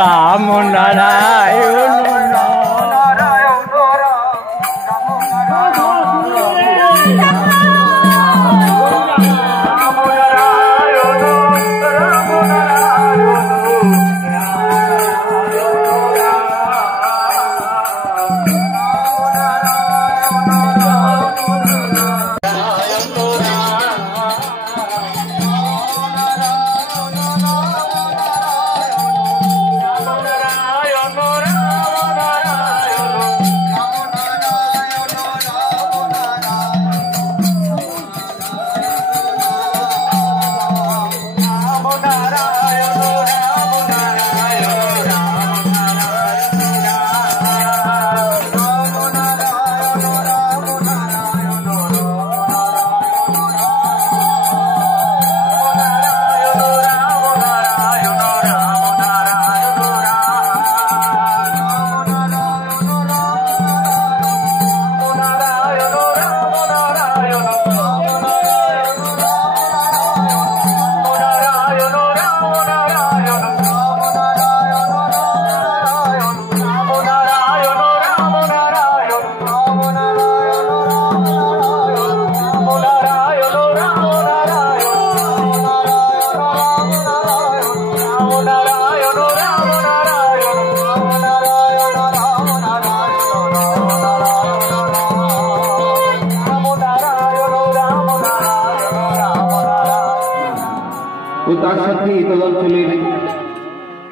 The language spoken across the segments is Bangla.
राम नारायण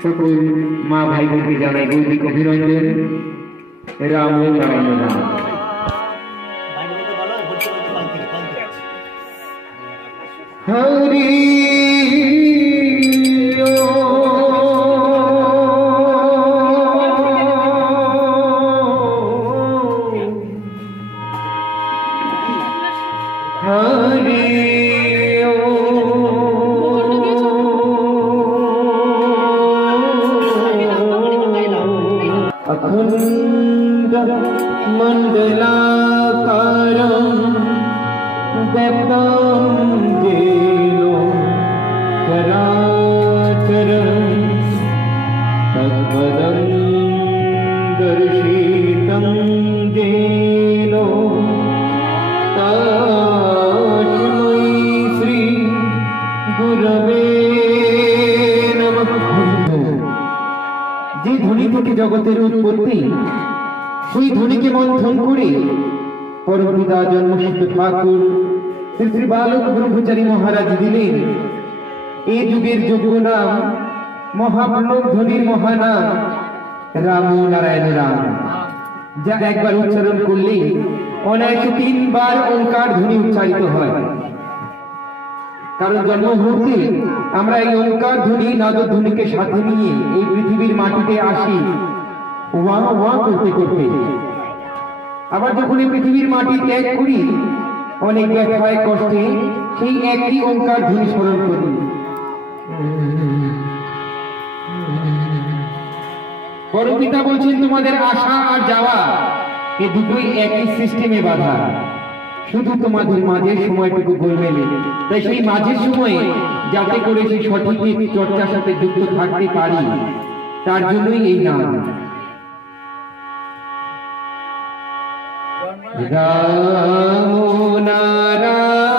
সকল মা ভাই বোনকে জানাই বৈদিক অভিনন্দন। রাম নারায়ণ রাম। হরি अखंड मंडलाकारं व्याप्तं येन चराचरं तत्पदं दर्शितं येन तस्मै श्री गुरवे नमः। যে ধ্বনি থেকে জগতের উৎপত্তি, সেই ধ্বনিকে মন্থন করে পরমপিতা জন্মসিদ্ধ ঠাকুর শ্রী শ্রী বালক ব্রহ্মচারী মহারাজ দিলেন এই যুগের যোগ্য নাম, মহাপ্রণব ধ্বনির মহানাম রাম নারায়ণ রাম, যা একবার উচ্চারণ করলে অনায়াসে 3 বার ওঙ্কার ধ্বনি উচ্চারিত হয়। কারণ জন্ম মুহূর্তে আমরা এই ওঙ্কার ধ্বনি নাদধ্বনিকে সাথে নিয়ে এই পৃথিবীর মাটিতে আসি ওয়া ওয়া করতে করতে। আবার যখন এই পৃথিবীর মাটি ত্যাগ করি অনেক ব্যথায় কষ্টে সেই একই ওঙ্কার ধ্বনি স্মরণ করি। পরমপিতা বলছেন তোমাদের আসা আর যাওয়া এই দুটোই একই সিস্টেমে বাঁধা, শুধু তোমাদের মাঝের সময়টুকু গোলমেলে। তাই সেই মাঝের সময়ে যাতে করে সেই সঠিক চর্চার সাথে যুক্ত থাকতে পারি, তার জন্যই এই নাম রাম নারায়ণ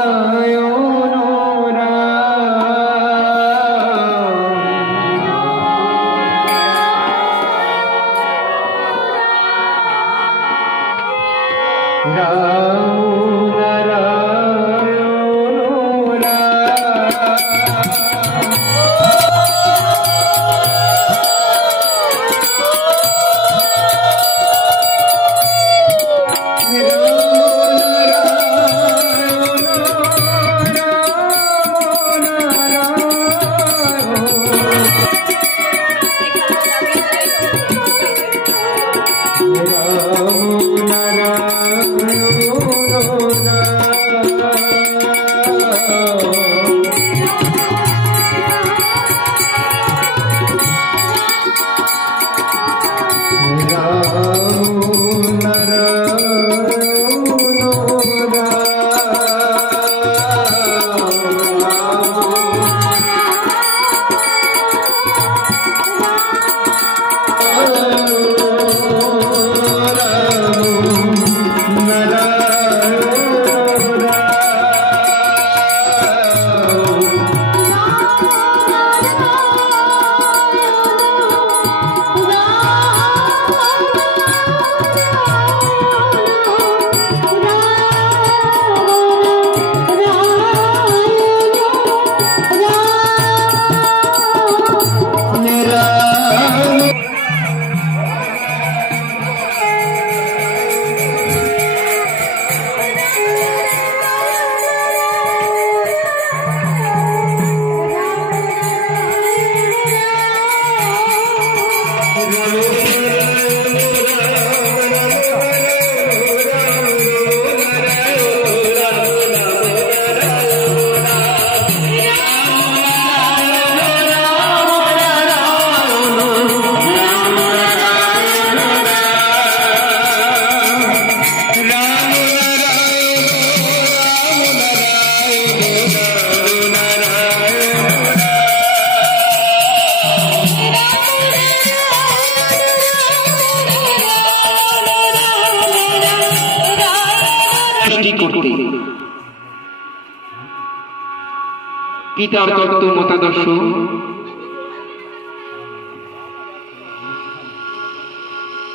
পিতার তত্ত্ব মতাদর্শ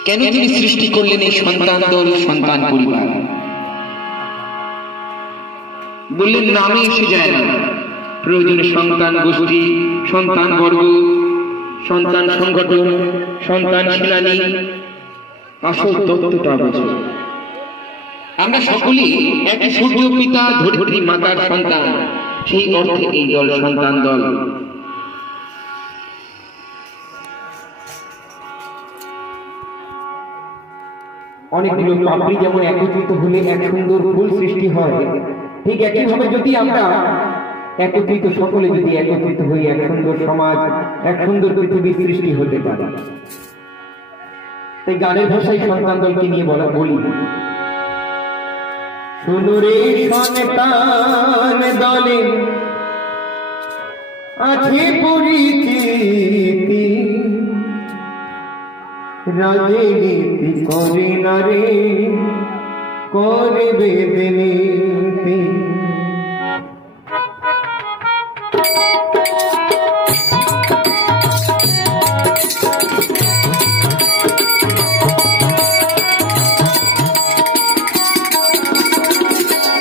কেন তিনি সৃষ্টি করলেন এই সন্তান দল, সন্তান পরিবার? বললেন নামে এসে যায় না, প্রয়োজনে সন্তান গোষ্ঠী, সন্তান বর্গ, সন্তান সংগঠন, সন্তান শিলানি আসল তত্ত্বটা বোঝে। আমরা সকলেই এক সূর্য পিতা ধরিত্রী মাতার সন্তান, সেই অর্থে এই দল সন্তান দল। অনেকগুলো পাপড়ি যেমন একত্রিত হলে এক সুন্দর ফুল সৃষ্টি হয়, ঠিক একইভাবে যদি আমরা একত্রিত সকলে যদি একত্রিত হই, এক সুন্দর সমাজ, এক সুন্দর পৃথিবী সৃষ্টি হতে পারে। তাই গানের ভাষায় সন্তান দলকে নিয়ে বলি, শোনো রে সন্তান দলে আছে পরিচিতি, রাজনীতি করে না রে করবে নীতি।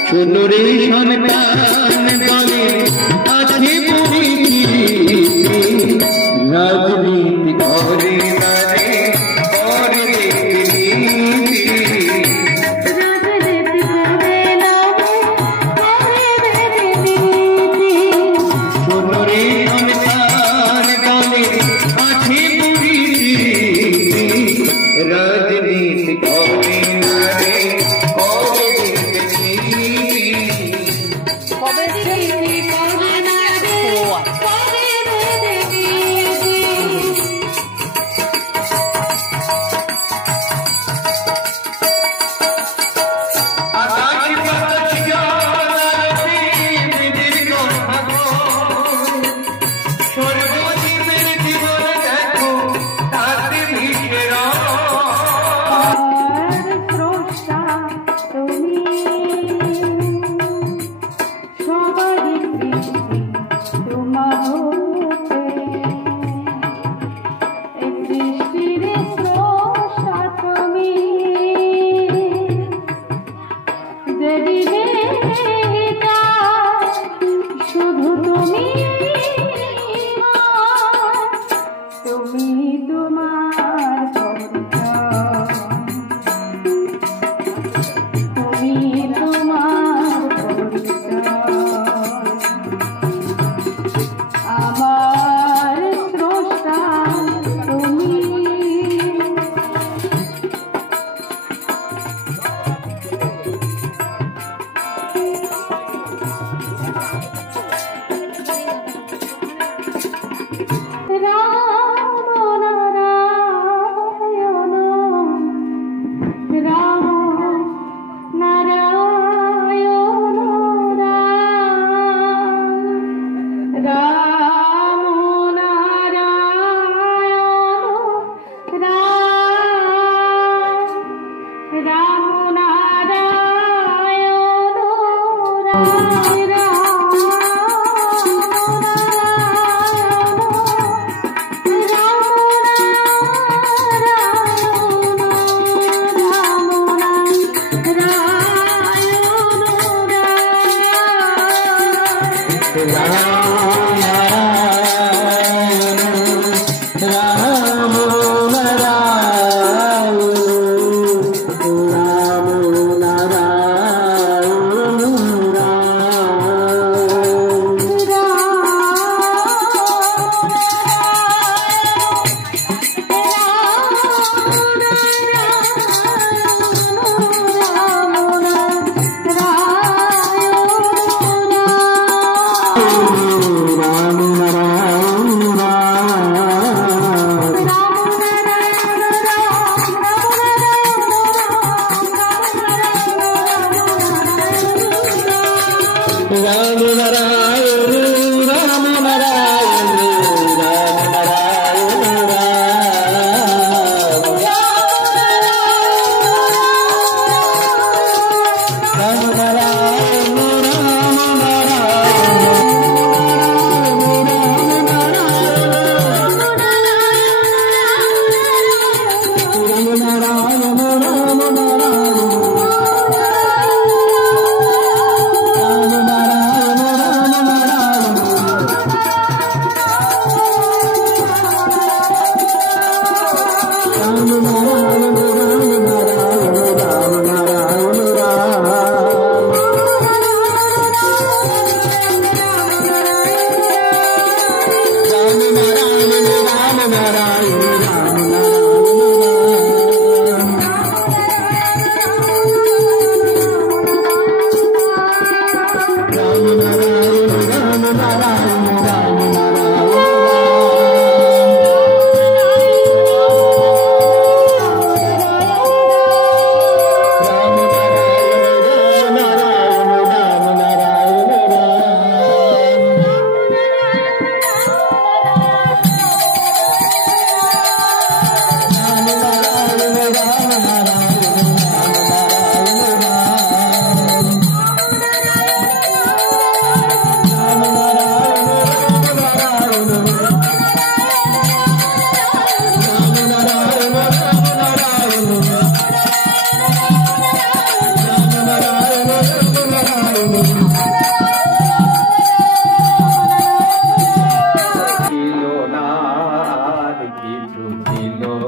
শোনো রে সন্তান দলে আছে পরিচিতি, রাজনীতি করে না রে করবে নীতি। শোনো রে সন্তান দলে আছে পরিচিতি, রাজনীতি করে না রে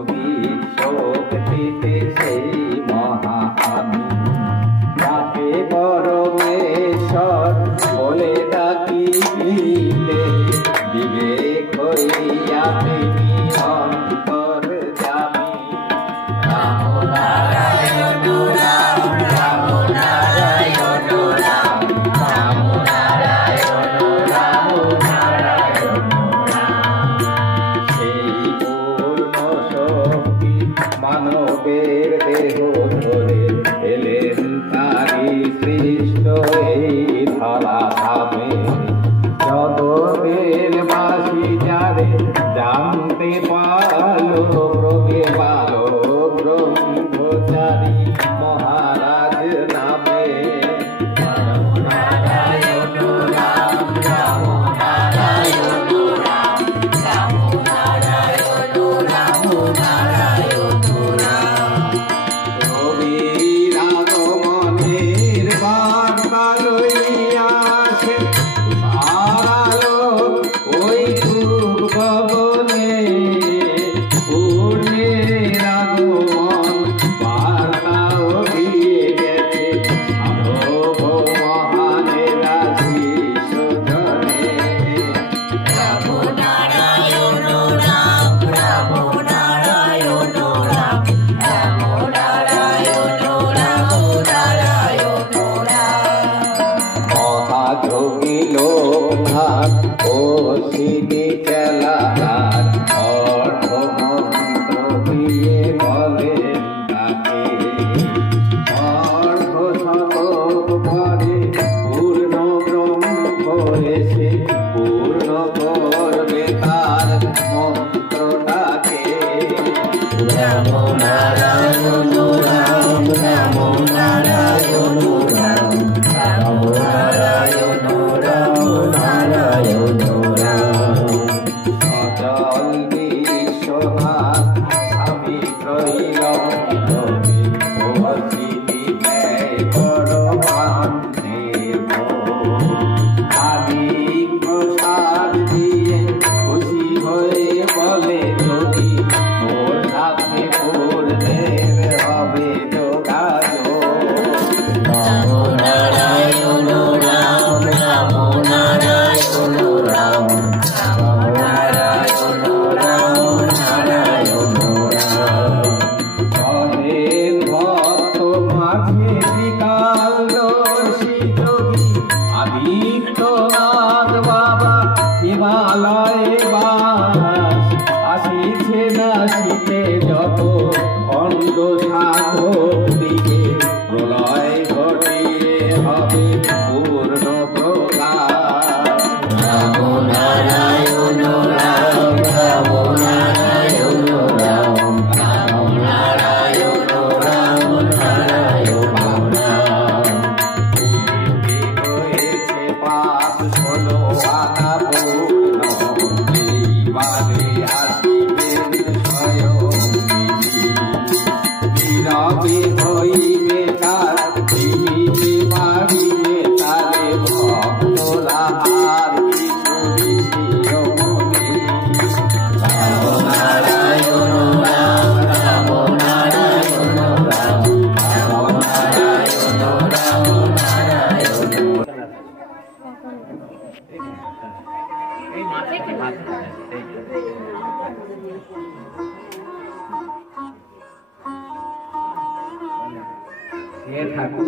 ভবিষ্যৎ সেই মহামি তাকে পরমেশ্বর বলে ডাকিলে বিবেক হইয়া প্রেমী অন্তর যাবি। রাম নারায়ণ রাম রাম নারায়ণ রাম রাম নারায়ণ রাম নারায়ণ রাম। সেই পূর্ণ শক্তি মানবের দেহ ধরে এলেন তারি সৃষ্ট এই ধরা ধামে। যত বেলবাসী যারে জানতে পারলো প্রভে পালো ব্রহ্মচারী মহারাজ নামে। রাম নারায়ণ রাম রাম নারায়ণ রাম রাম নারায়ণ রাম নারায়ণ রাম। রবির আগমনের বার্তা লইয়া আসে আলো ওই পূর্ববনে। পূর্ণের আগমন বার্তাও দিয়ে গেছে সার্বভৌমহানেরা শ্রীশোধনে। রাম নারায়ণ রাম রাম নারায়ণ রাম রাম নারায়ণ রাম নারায়ণ রাম। মহাযোগী লোকনাথ ও সিদ্ধি চেলার অর্থমন্ত্র দিয়ে বলেন তাকে। অর্থ শতক পরে পূর্ণ ব্রহ্ম এসে পূর্ণ করবে তার মন্ত্রটাকে। রাম নারায়ণ রাম রাম নারায়ণ রাম রাম নারায়ণ রাম নারায়ণ রাম। অচল বিশ্বনাথ স্বামী ত্রৈলোক্যে অচিতি ন্যায় পরমান দেব। আদি প্রসাদ দিয়ে খুশি হয়ে বলে যদি তোর সাথে পূর্ণের হবে যোগাযোগ। রাম নারায়ণ রাম রাম নারায়ণ রাম রাম নারায়ণ রাম নারায়ণ রাম। কহেন ভক্ত মাঝে বিকালদর্শী যোগী আদিত্যনাথ বাবা হিমালয়ে বাস। আসিছে নাসিতে যত খণ্ড সাধক দিকে প্রলয় ঘটিয়ে হবে পূর্ণ প্রকাশ। রাম নারায়ণ রাম রাম নারায়ণ রাম রাম নারায়ণ রাম নারায়ণ রাম। হয়েছে পাপ 16 আনা পূর্ণ এইবারে আসিবেন স্বয়ং বিধি। নীরবে হইবে তার দিবিতে বাড়িবে তারে ভক্তরা আর কিছু বিষয় মনে। রাম নারায়ণ রাম রাম নারায়ণ রাম রাম নারায়ণ রাম নারায়ণ রাম। হে ঠাকুর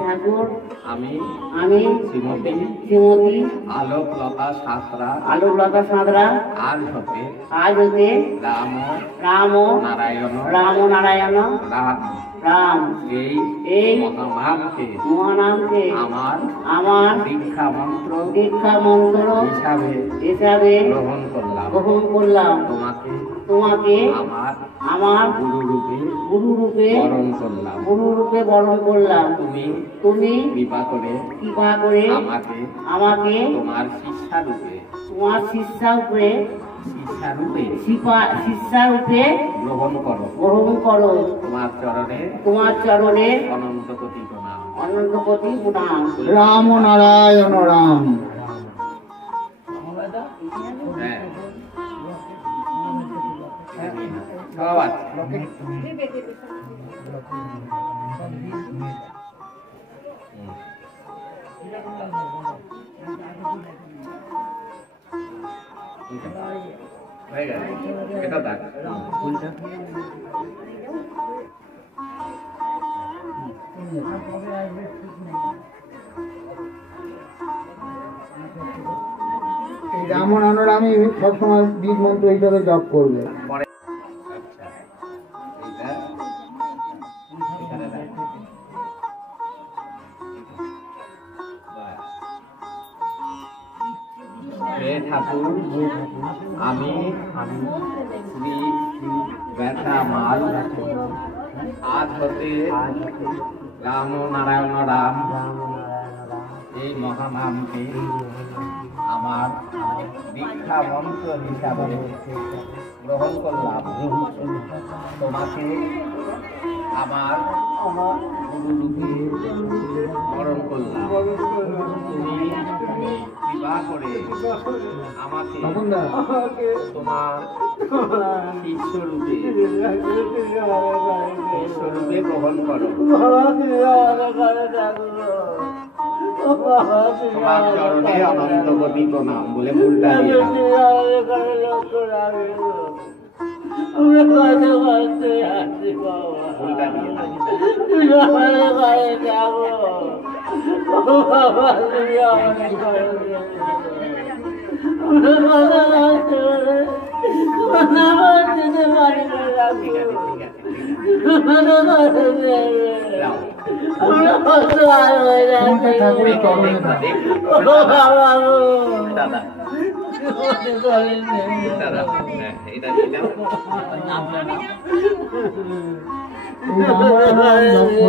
ঠাকুর আমি আমি শ্রীমতী শ্রীমতী আলোকলতা সাঁতরা আলোকলতা সাঁতরা আজ হতে রাম নারায়ণ নারায়ণ রাম এই মহানামকে আমার দীক্ষা মন্ত্র হিসাবে গ্রহণ করলাম। তোমাকে আমার গুরু রূপে বরণ করলাম। তুমি কৃপা করে আমাকে তোমার শিষ্যা রূপে গ্রহণ করো। তোমার চরণে অনন্ত কোটি প্রণাম। রাম নারায়ণ রাম। হ্যাঁ সব আছে হয়ে গেল এটা দেখ ফুলটা যেমন আমরা আমি সবসময় বীজ মন্ত্র হিসাবে জপ করবে পরে আচ্ছা এইটা এখানে দেখ হে ঠাকুর আমি শ্রী ব্যথা মাল আজ হতে রাম নারায়ণ রাম এই মহানামকে আমার দীক্ষা মন্ত্র হিসাবে গ্রহণ করলাম তোমাকে আমার গুরুরূপে স্মরণ করলাম তুমি কৃপা করে আমাকে তোমার শিষ্যরূপে গ্রহণ করো তোমার চরণে অনন্ত কোটি প্রণাম বলে ফুলটা দিয়ে ফুলটা দিয়ে ঠিক আছে ঠাকুরের চরণে দাদা দাদা হ্যাঁ এটা দিলাম চলে যাচ্ছে